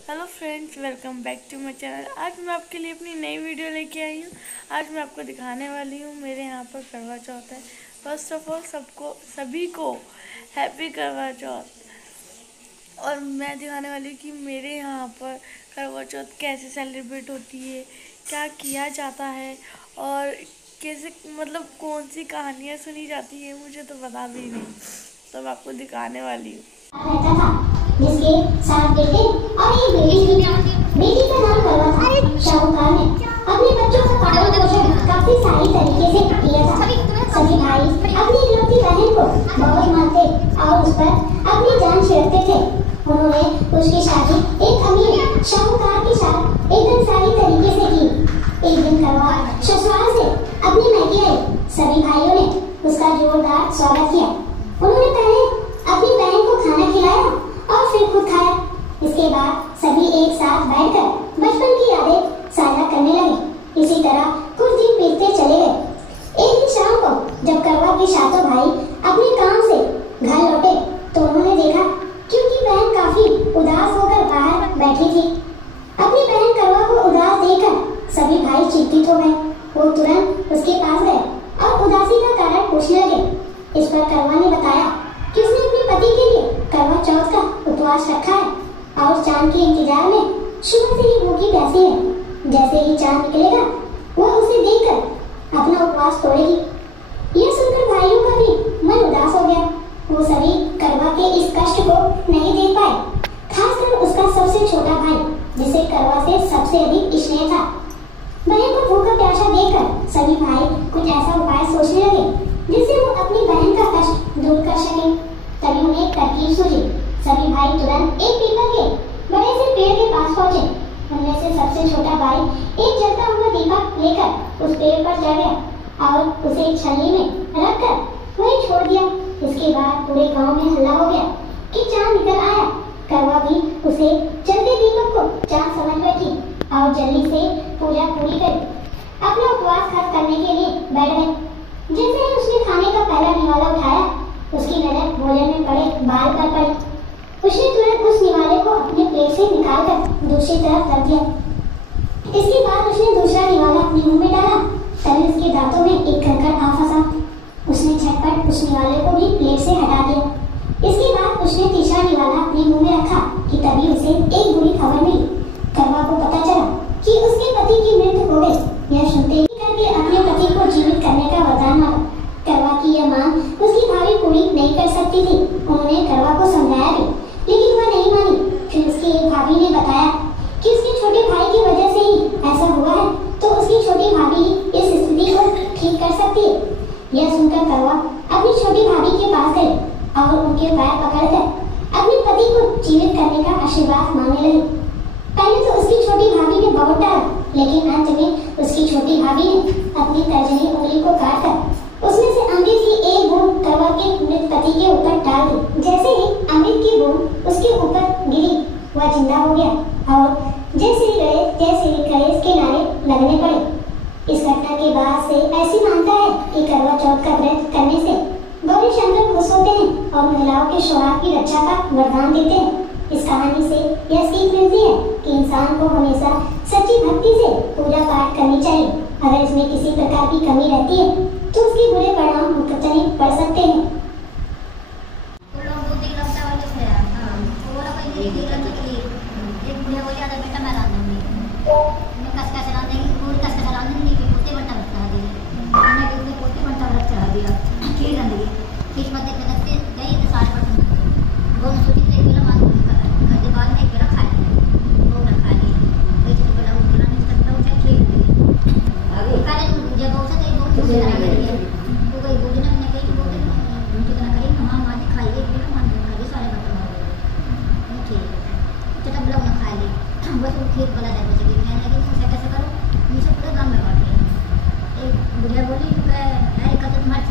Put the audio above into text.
Hello friends, welcome back to my channel. आज मैं आपके लिए अपनी नई वीडियो लेके आई हूँ। आज मैं आपको दिखाने वाली हूँ मेरे यहाँ पर करवा चौथ है। फर्स्ट ऑफ ऑल सभी को हैप्पी करवा चौथ। और मैं दिखाने वाली हूँ कि मेरे यहाँ पर करवा चौथ कैसे सेलिब्रेट होती है, क्या किया जाता है और कैसे कौन सी कहानियाँ सुनी जाती है, मुझे तो पता भी नहीं, तो मैं आपको दिखाने वाली हूँ। रहता था जिसके 7 बेटे और एक बेटी थी। बेटी का नाम करवा था। शाहूकार ने अपने बच्चों का पालन पोषण काफी सही तरीके से किया था। सभी भाई अपनी इकलौती बहन को बहुत मानते और उस पर अपनी जान छिड़कते थे। उन्होंने उसकी शादी एक अमीर शाहूकार के साथ एकदम सही तरीके से की। एक दिन करवा ससुराल से अपने मैके आए। सभी भाइयों ने उसका जोरदार स्वागत किया। उन्होंने पहले अपनी बहन को खाना खिलाया और फिर खुद खाया। इसके बाद सभी एक साथ बैठकर बचपन की यादें साझा करने लगे। इसी तरह कुछ दिन बीतते चले गए। एक दिन शाम को जब करवा के सातों भाई अपने काम से घर लौटे तो उन्होंने देखा कि उनकी बहन काफी उदास होकर बाहर बैठी थी। अपनी बहन करवा को उदास देखकर सभी भाई चिंतित हो गए। वो तुरंत उसके पास गए और उदासी का कारण पूछने लगे। इस पर करवा ने बताया कि उसने अपने पति के लिए करवा चौथ का उपवास रखा है और चांद के इंतजार में सुबह से ही भूखी प्यासी है। जैसे ही चांद निकलेगा वो उसे देखकर अपना उपवास तोड़ेगी। यह सुनकर भाइयों का भी मन उदास हो गया। वो सभी करवा के इस कष्ट को नहीं देख पाए, खासकर उसका सबसे छोटा भाई जिसे करवा से सबसे अधिक स्नेह था। बहन को भूखा प्यासा देखकर सभी भाई कुछ ऐसा उपाय सोचने लगे जिससे वो अपनी बहन का कष्ट दूर कर सके। तभी उन्हें एक तरकीब सूझी। सभी भाई तुरंत एक पीपल के बड़े से पेड़ के पास पहुंचे। उनमें से सबसे छोटा भाई एक जलता हुआ दीपक लेकर उस पेड़ पर चढ़ गया और उसे एक छलनी में रखकर वहीं छोड़ दिया। इसके बाद पूरे गांव में हल्ला हो गया कि चांद निकल आया। करवा भी उसे जलते दीपक को चांद समझ बैठी और जल्दी से पूजा पूरी करी। अपना उपवास खत्म करने के लिए बैठ गए। जैसे ही उसने खाने का पहला निवाला उठाया उसकी नजर भोजन में पड़े बाल पर पड़ी। उसने तुरंत उस निवाले को अपने प्लेट से निकालकर दूसरी तरफ रख दिया। इसके बाद उसने दूसरा निवाला अपने मुंह में डाला। तभी उसके दांतों में एक खरखर आ फंसा। उसने झटपट उस निवाले को भी प्लेट से हटा दिया। इसके बाद उसने तीसरा निवाला अपने मुंह में रखा कि तभी उसे एक बुरी खबर मिली। करवा को पता चला कि उसके पति की मृत्यु हो गई। यह सुनते ही करके अपने पति को जीवित करने का वरदान मांगा। करवा की यह मांग उसकी भाभी पूरी नहीं कर सकती थी। उन्होंने करवा को समझाया भी, लेकिन वह नहीं मानी। फिर उसकी एक भाभी ने बताया कि उसके छोटे भाई की वजह से ही ऐसा हुआ है, तो उसकी छोटी भाभी इस स्थिति को ठीक कर सकती है। यह सुनकर करवा अपनी छोटी भाभी के पास गई और उनके पैर पकड़कर अपने पति को जीवित करने का आशीर्वाद मांगने लगी। पहले तो उसकी छोटी भाभी ने बहुत डरा, लेकिन अंत में उसकी छोटी भाभी ने अपनी तर्जनी उंगली को काटकर उसमें से अमृत की एक बूंद करवा के मृत पति के ऊपर डाल दी। जैसे ही अमृत की बूंद उसके ऊपर गिरी वह जिंदा हो गया और जय श्री गणेश के नारे लगने पड़े। इस घटना के बाद से ऐसी मानता है कि करवा चौथ का व्रत करने से गौरी शंकर खुश होते हैं और महिलाओं के सौभाग्य की रक्षा का वरदान देते हैं। इस कहानी से यह सीख मिलती है कि इंसान को हमेशा सच्ची भक्ति से पूजा पाठ करनी चाहिए। अगर इसमें किसी प्रकार की कमी रहती है तो उसके बुरे परिणाम भुगतने पड़ सकते हैं। खेत वाला जाता है लेकिन उसे कैसे करो, मुझे पूरे गाँव में बांट एक बुढ़िया बोली, अरे कल तो तुम्हारे